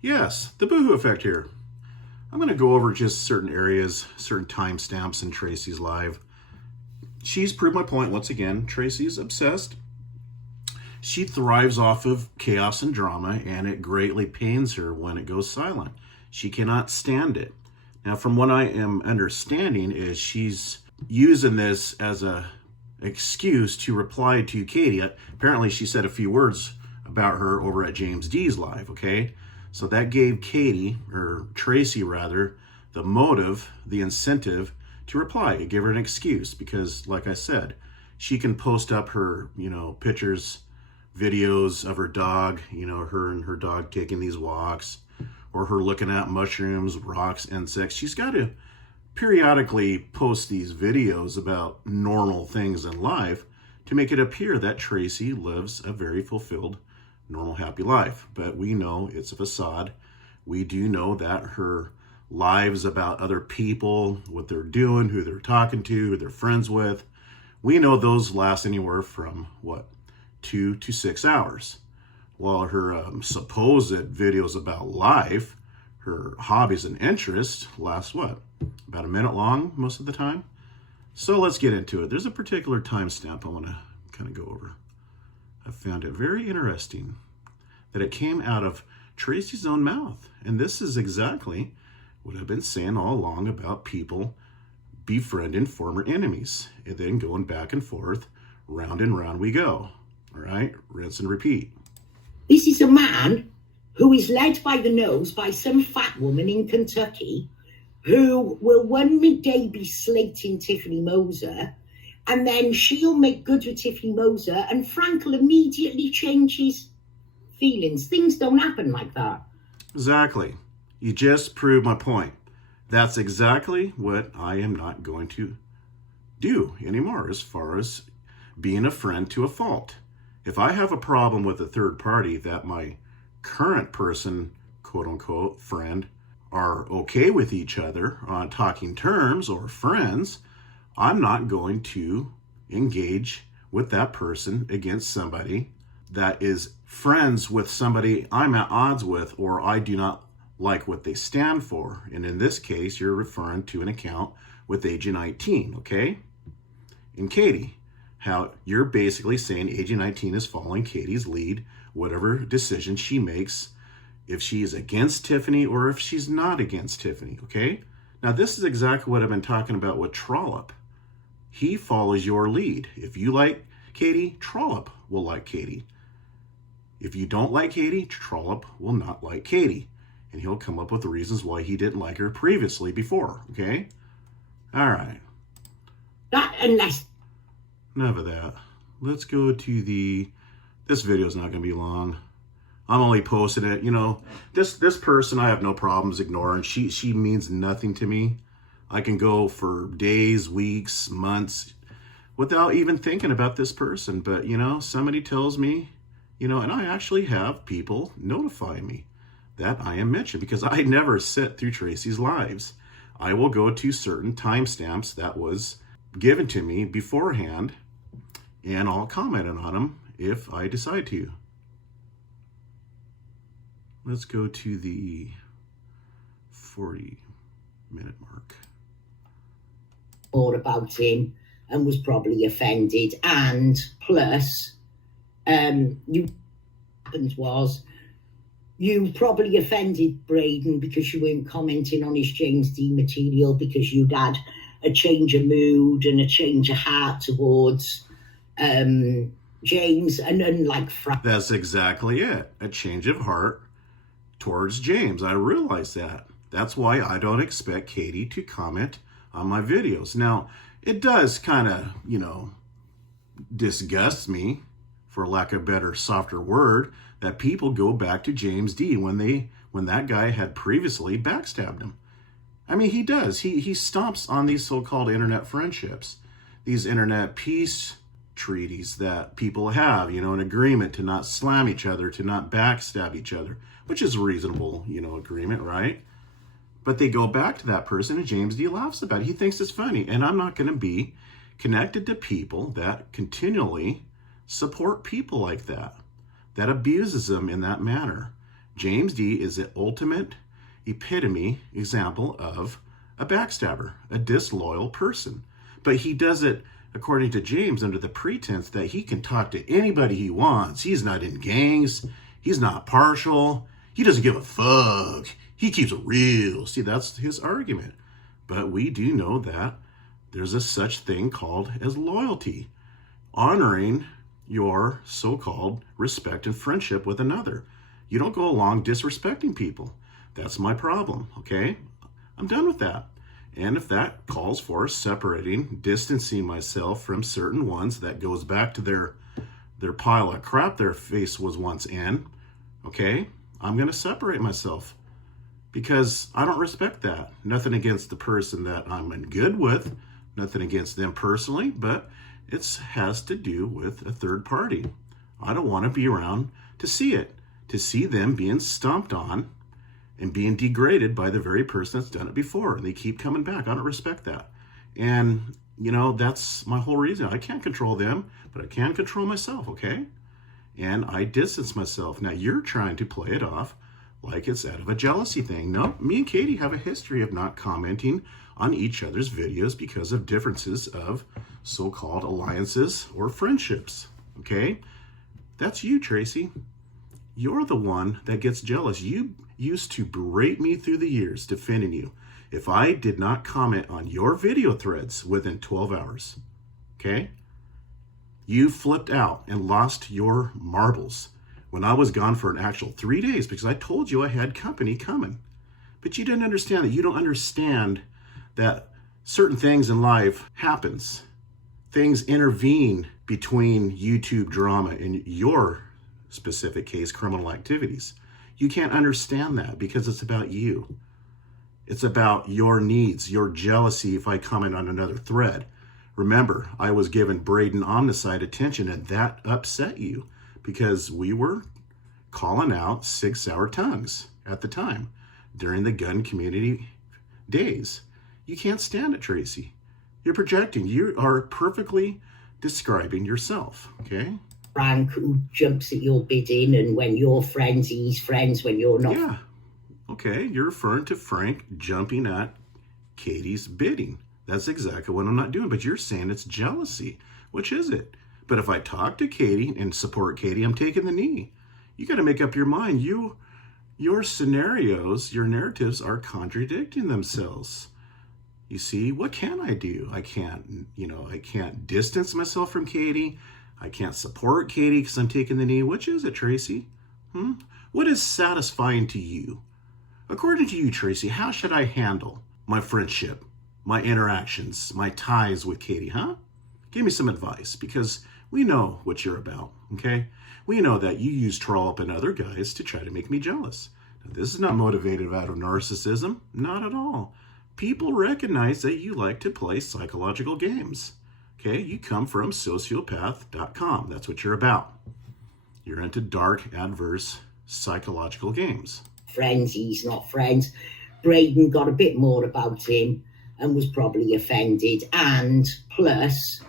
Yes, the boohoo effect here. I'm going to go over just certain areas, certain timestamps in Tracy's live. She's proved my point once again. Tracy's obsessed. She thrives off of chaos and drama, and it greatly pains her when it goes silent. She cannot stand it. Now, from what I am understanding is she's using this as a excuse to reply to Katie. Apparently, she said a few words about her over at James D's live, okay? So that gave Katie, or Tracy rather, the motive, the incentive to reply. It gave her an excuse because, like I said, she can post up her, pictures, videos of her dog, her and her dog taking these walks, or her looking at mushrooms, rocks, insects. She's got to periodically post these videos about normal things in life to make it appear that Tracy lives a very fulfilled, normal, happy life. But we know it's a facade. We do know that her lives about other people, what they're doing, who they're talking to, who they're friends with, we know those last anywhere from, 2 to 6 hours. While her supposed videos about life, her hobbies and interests last, about a minute long most of the time. So let's get into it. There's a particular timestamp I want to kind of go over. I found it very interesting that it came out of Tracy's own mouth. And this is exactly what I've been saying all along about people befriending former enemies and then going back and forth, round and round we go. All right, rinse and repeat. This is a man who is led by the nose by some fat woman in Kentucky who will one midday be slating Tiffany Moser, and then she'll make good with Tiffany Moser, and Frank will immediately change his feelings. Things don't happen like that. Exactly. You just proved my point. That's exactly what I am not going to do anymore as far as being a friend to a fault. If I have a problem with a third party that my current person, quote unquote, friend, are okay with each other on talking terms or friends, I'm not going to engage with that person against somebody that is friends with somebody I'm at odds with or I do not like what they stand for. And in this case, you're referring to an account with Agent 19, okay? And Katie, how you're basically saying Agent 19 is following Katie's lead, whatever decision she makes, if she is against Tiffany or if she's not against Tiffany, okay? Now, this is exactly what I've been talking about with Trollope. He follows your lead. If you like Katie, Trollope will like Katie. If you don't like Katie, Trollope will not like Katie. And he'll come up with the reasons why he didn't like her previously before, okay? All right. That unless... Enough of that. Let's go to this video's not going to be long. I'm only posting it. This person I have no problems ignoring. She means nothing to me. I can go for days, weeks, months without even thinking about this person. But, somebody tells me, and I actually have people notify me that I am mentioned because I never sit through Tracy's lives. I will go to certain timestamps that was given to me beforehand, and I'll comment on them if I decide to. Let's go to the 40-minute mark. More about him and was probably offended. And plus, you probably offended Braden because you weren't commenting on his James D material because you'd had a change of mood and a change of heart towards James, and unlike Frank. That's exactly it. A change of heart towards James. I realize that. That's why I don't expect Katie to comment on my videos. Now, it does kind of, disgust me, for lack of a better, softer word, that people go back to James D when that guy had previously backstabbed him. I mean, he does. He stomps on these so-called internet friendships, these internet peace treaties that people have, an agreement to not slam each other, to not backstab each other, which is a reasonable, agreement, right? But they go back to that person and James D laughs about it. He thinks it's funny. And I'm not going to be connected to people that continually support people like that abuses them in that manner. James D is the ultimate epitome example of a backstabber, a disloyal person. But he does it, according to James, under the pretense that he can talk to anybody he wants. He's not in gangs. He's not partial. He doesn't give a fuck. He keeps it real. See, that's his argument. But we do know that there's a such thing called as loyalty, honoring your so-called respect and friendship with another. You don't go along disrespecting people. That's my problem, okay? I'm done with that. And if that calls for separating, distancing myself from certain ones, that goes back to their pile of crap their face was once in, okay? I'm going to separate myself because I don't respect that. Nothing against the person that I'm in good with, nothing against them personally, but it has to do with a third party. I don't want to be around to see it, to see them being stomped on and being degraded by the very person that's done it before. And they keep coming back. I don't respect that. And, you know, that's my whole reason. I can't control them, but I can control myself, okay? And I distance myself. Now, you're trying to play it off like it's out of a jealousy thing. No, me and Katie have a history of not commenting on each other's videos because of differences of so-called alliances or friendships, okay? That's you, Tracy. You're the one that gets jealous. You used to berate me through the years defending you if I did not comment on your video threads within 12 hours, okay? You flipped out and lost your marbles when I was gone for an actual 3 days because I told you I had company coming. But you didn't understand that. You don't understand that certain things in life happens. Things intervene between YouTube drama and your specific case, criminal activities. You can't understand that because it's about you. It's about your needs, your jealousy if I comment on another thread. Remember, I was given Braden Omnicide attention and that upset you because we were calling out 6 Sour Tongues at the time during the gun community days. You can't stand it, Tracy. You're projecting. You are perfectly describing yourself, okay? Frank who jumps at your bidding, and when you're friends, he's friends when you're not. Yeah. Okay, you're referring to Frank jumping at Katie's bidding. That's exactly what I'm not doing, but you're saying it's jealousy. Which is it? But if I talk to Katie and support Katie, I'm taking the knee. You got to make up your mind. Your scenarios, your narratives are contradicting themselves. You see, what can I do? I can't distance myself from Katie. I can't support Katie because I'm taking the knee. Which is it, Tracy? What is satisfying to you? According to you, Tracy, how should I handle my friendship, my interactions, my ties with Katie, huh? Give me some advice because we know what you're about, okay? We know that you use Trollop and other guys to try to make me jealous. Now, this is not motivated out of narcissism, not at all. People recognize that you like to play psychological games. Okay, you come from sociopath.com. That's what you're about. You're into dark, adverse, psychological games. Friends, he's not friends. Braden got a bit more about him and was probably offended. And plus,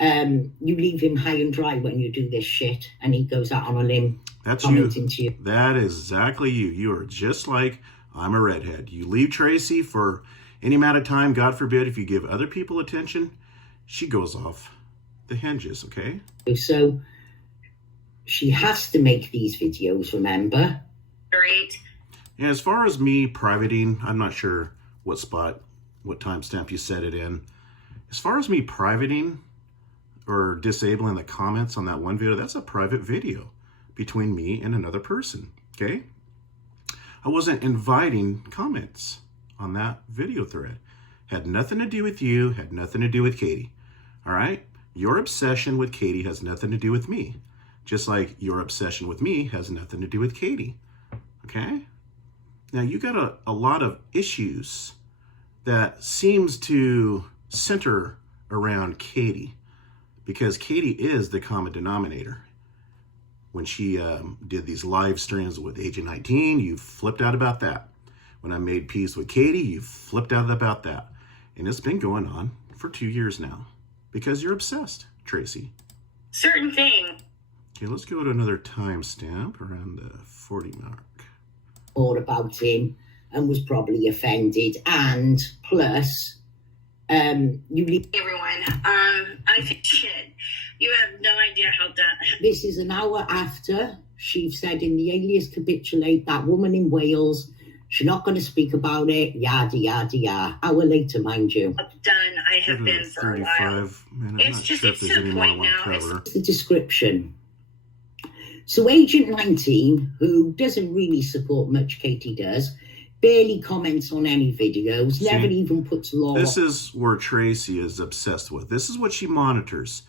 you leave him high and dry when you do this shit, and he goes out on a limb. That's you. To you. That is exactly you. You are just like I'm a redhead. You leave Tracy for any amount of time, God forbid, if you give other people attention, she goes off the hinges, okay? So she has to make these videos, remember? Great. Yeah, as far as me privating, I'm not sure what timestamp you set it in. As far as me privating or disabling the comments on that one video, that's a private video between me and another person, okay? I wasn't inviting comments on that video thread. Had nothing to do with you, had nothing to do with Katie. All right? Your obsession with Katie has nothing to do with me. Just like your obsession with me has nothing to do with Katie. Okay? Now, you got a lot of issues that seems to center around Katie because Katie is the common denominator. When she did these live streams with Agent 19, you flipped out about that. When I made peace with Katie, you flipped out about that. And it's been going on for 2 years now because you're obsessed, Tracy. Certain thing. Okay, let's go to another timestamp around the 40 mark. more about him and was probably offended. And plus, you leave everyone. I think shit. You have no idea how that. This is an hour after she said in the alias capitulate, that woman in Wales, she's not going to speak about it, yada, yada, yada. Hour later, mind you. Done. I have been for a while. Man, I'm It's not just sure if it's there's to any the more I point want now. to cover. The description. So Agent 19, who doesn't really support much Katie does, barely comments on any videos, never even puts law. This is where Tracy is obsessed with. This is what she monitors,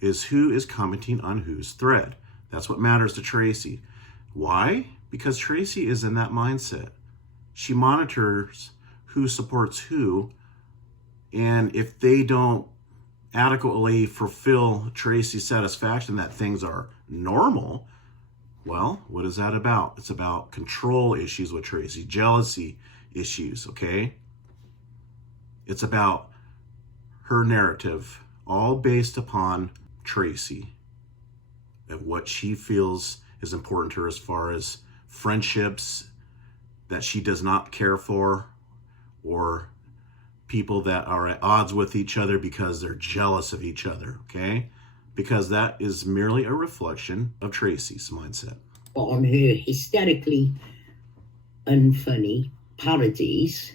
is who is commenting on whose thread. That's what matters to Tracy. Why? Because Tracy is in that mindset. She monitors who supports who, and if they don't adequately fulfill Tracy's satisfaction that things are normal, well, what is that about? It's about control issues with Tracy, jealousy issues, okay? It's about her narrative, all based upon Tracy, of what she feels is important to her as far as friendships that she does not care for, or people that are at odds with each other because they're jealous of each other, okay? Because that is merely a reflection of Tracy's mindset. On her hysterically unfunny parodies.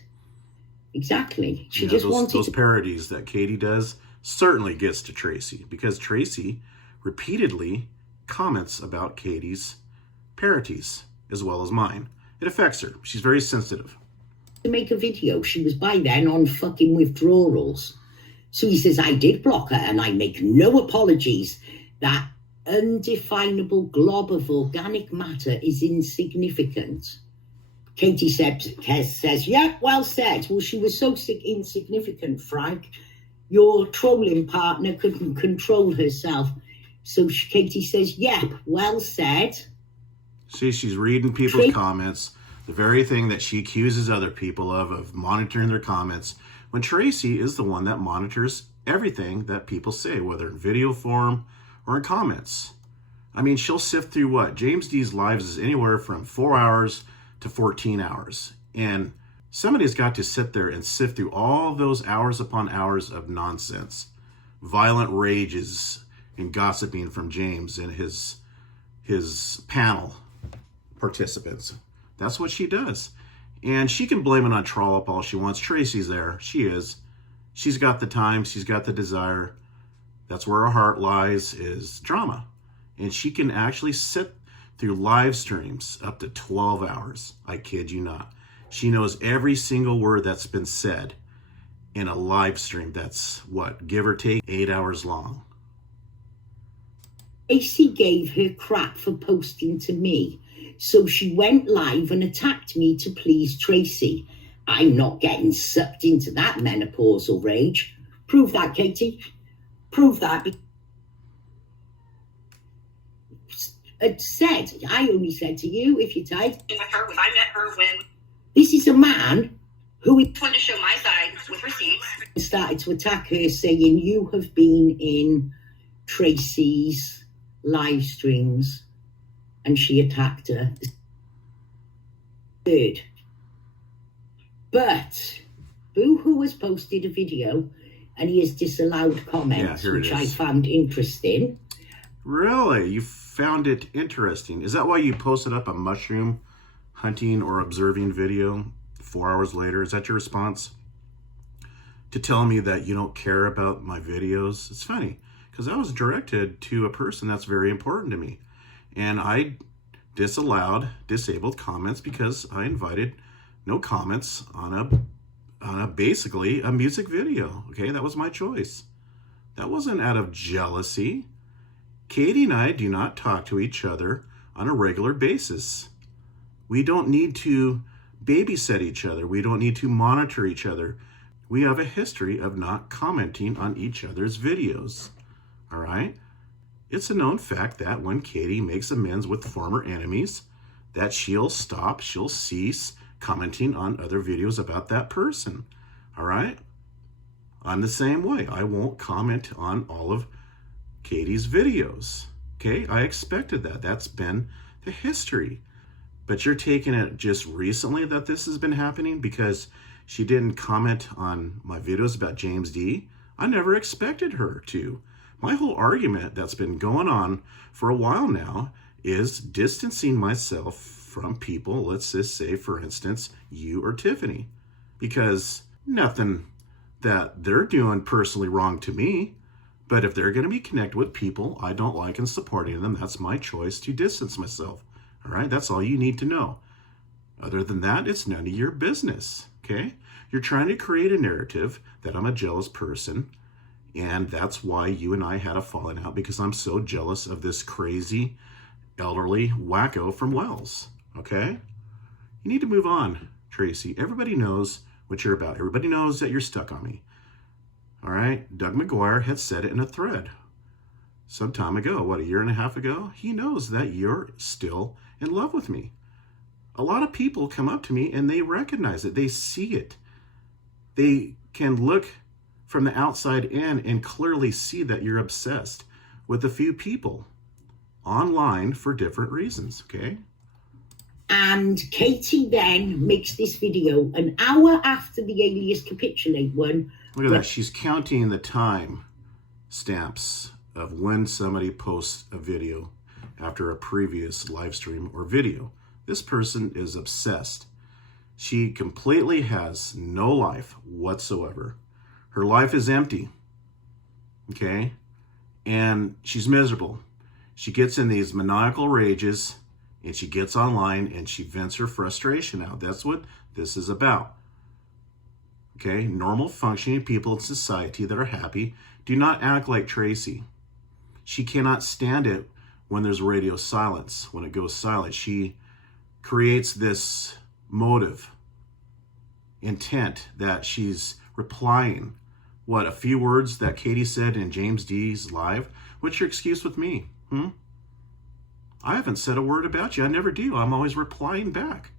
Exactly. She just wanted those parodies that Katie does certainly gets to Tracy, because Tracy repeatedly comments about Katie's parodies as well as mine. It affects her. She's very sensitive. To make a video. She was by then on fucking withdrawals. So he says, I did block her and I make no apologies. That undefinable glob of organic matter is insignificant. Katie says, yeah, well said. Well, she was so insignificant, Frank. Your trolling partner couldn't control herself. So Katie says, yep, well said. See, she's reading people's comments, the very thing that she accuses other people of monitoring their comments, when Tracy is the one that monitors everything that people say, whether in video form or in comments. I mean, she'll sift through what? James D's lives is anywhere from 4 hours to 14 hours. And somebody's got to sit there and sift through all those hours upon hours of nonsense, violent rages and gossiping from James and his panel participants. That's what she does. And she can blame it on Trollop all she wants. Tracy's there. She is. She's got the time. She's got the desire. That's where her heart lies, is drama. And she can actually sit through live streams up to 12 hours. I kid you not. She knows every single word that's been said in a live stream that's, what, give or take 8 hours long. Tracy gave her crap for posting to me. So she went live and attacked me to please Tracy. I'm not getting sucked into that menopausal rage. Prove that, Katie. Prove that. I only said to you, if you're tired. I met her when. This is a man who wanted to show my side with receipts. Started to attack her, saying, you have been in Tracy's live streams. And she attacked her. Third. But Boohoo has posted a video and he has disallowed comments, which I found interesting. Really? You found it interesting? Is that why you posted up a mushroom hunting or observing video 4 hours later? Is that your response to tell me that you don't care about my videos? It's funny, because that was directed to a person that's very important to me. And I disabled comments because I invited no comments on a basically a music video. Okay, that was my choice. That wasn't out of jealousy. Katie and I do not talk to each other on a regular basis. We don't need to babysit each other. We don't need to monitor each other. We have a history of not commenting on each other's videos. All right? It's a known fact that when Katie makes amends with former enemies, that she'll cease commenting on other videos about that person. All right? I'm the same way. I won't comment on all of Katie's videos. Okay? I expected that. That's been the history. But you're taking it just recently that this has been happening because she didn't comment on my videos about James D. I never expected her to. My whole argument that's been going on for a while now is distancing myself from people, let's just say, for instance, you or Tiffany, because nothing that they're doing personally wrong to me, but if they're going to be connected with people I don't like and supporting them, that's my choice to distance myself. All right, that's all you need to know. Other than that, it's none of your business, okay? You're trying to create a narrative that I'm a jealous person, and that's why you and I had a falling out, because I'm so jealous of this crazy elderly wacko from Wells, okay? You need to move on, Tracy. Everybody knows what you're about. Everybody knows that you're stuck on me, all right? Doug McGuire had said it in a thread some time ago, what, a year and a half ago? He knows that you're still in love with me. A lot of people come up to me and they recognize it. They see it. They can look from the outside in and clearly see that you're obsessed with a few people online for different reasons, okay? And Katie then makes this video an hour after the Alias Capitulate one. Look at that. She's counting the time stamps of when somebody posts a video after a previous live stream or video. This person is obsessed. She completely has no life whatsoever. Her life is empty, okay? And she's miserable. She gets in these maniacal rages and she gets online and she vents her frustration out. That's what this is about, okay? Normal functioning people in society that are happy do not act like Tracy. She cannot stand it when there's radio silence. When it goes silent, she creates this motive, intent that she's replying, what, a few words that Katie said in James D's live? What's your excuse with me? I haven't said a word about you. I never do. I'm always replying back.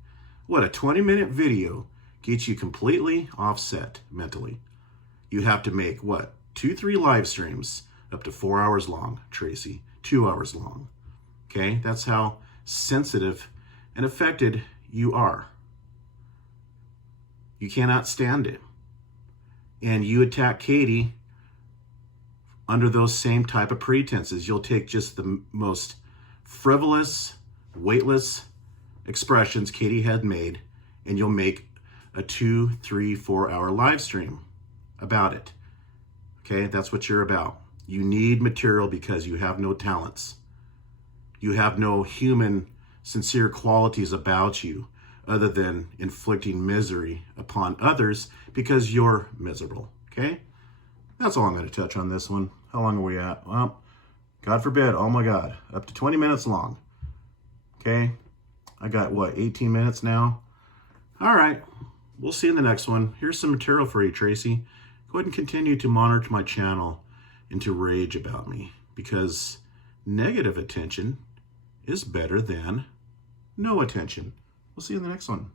What, a 20-minute video gets you completely offset mentally. You have to make, what, 2-3 live streams up to 4 hours long, Tracy, 2 hours long. Okay, that's how sensitive and affected you are. You cannot stand it. And you attack Katie under those same type of pretenses. You'll take just the most frivolous, weightless expressions Katie had made, and you'll make a 2, 3, 4 hour live stream about it. Okay, that's what you're about. You need material because you have no talents. You have no human, sincere qualities about you other than inflicting misery upon others because you're miserable, okay? That's all I'm going to touch on this one. How long are we at? Well, God forbid, oh my God, up to 20 minutes long, okay? I got, what, 18 minutes now? All right, we'll see in the next one. Here's some material for you, Tracy. Go ahead and continue to monitor my channel and to rage about me, because negative attention is better than no attention. We'll see you in the next one.